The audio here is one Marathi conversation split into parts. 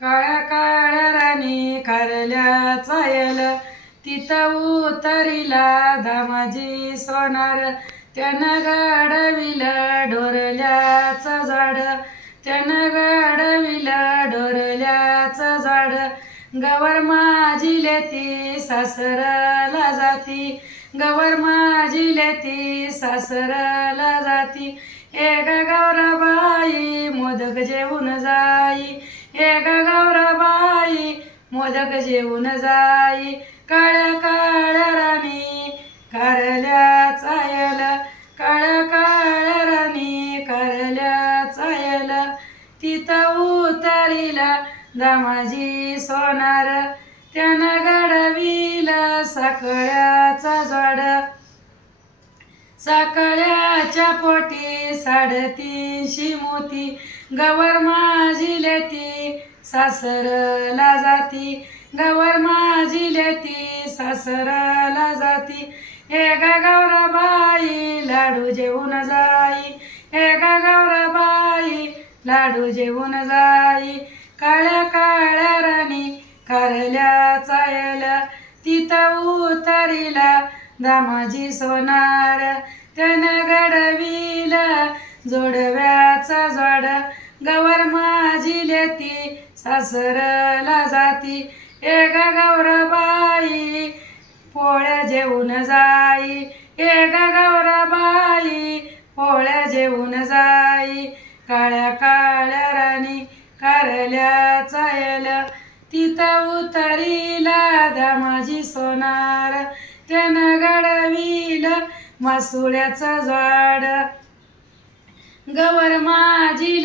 काळ्या काळ्या राणी कारल्याचा यल तिथं उतरिला धामाजी सोनार. त्यानं गाडविलं ढोरल्याचं झाड. त्यानं गाडविलं ढोरल्या गवर माझी लेती सासरला जाती. गवर माझी लेती सासरला जाती. एक गौराबाई मोदक जेवून जाई. एक गौराबाई मोदक जेवून जाई. काळ्या काळ्या राणी कारल्याचा चायल. काळ्या काळ्या राणी कारल्याचा चायल. तिथं उतरिला दामाजी सोनार त्यानं घडविल साखळ्याचा झाड साखळ्याच्या पोटी साडेतीनशी मोती गवर माझी लेती सासरला जाती. गवर माझी लेती सासरला जाती. हे गा गौराबाई लाडू जेवून जाई. हे गा गौराबाई लाडू जेवून जाई. काळ्या काळ्या राणी खारल्या यल तिथं उतरिला दामाजी सोनार. त्यानं घडविलं जोडव्याचा जोड गवर माझी लेती सासरला जाती. एक गौरबाई पोळ्या जेवून जाई. एक गौरबाई पोळ्या जेवून जाई. काळ्या काळ्या राणी कारल्याचा यल. तिथं उतरिला दामाजी सोनार. त्यानं घडविलं मासुळ्याचं झाड. गवर माझी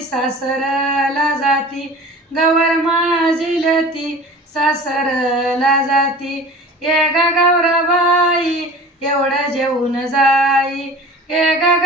सासरला जाती. गवर माझी लेती सासरला जाती. ये गा गौराबाई एवढं जेवून जाई. ये गा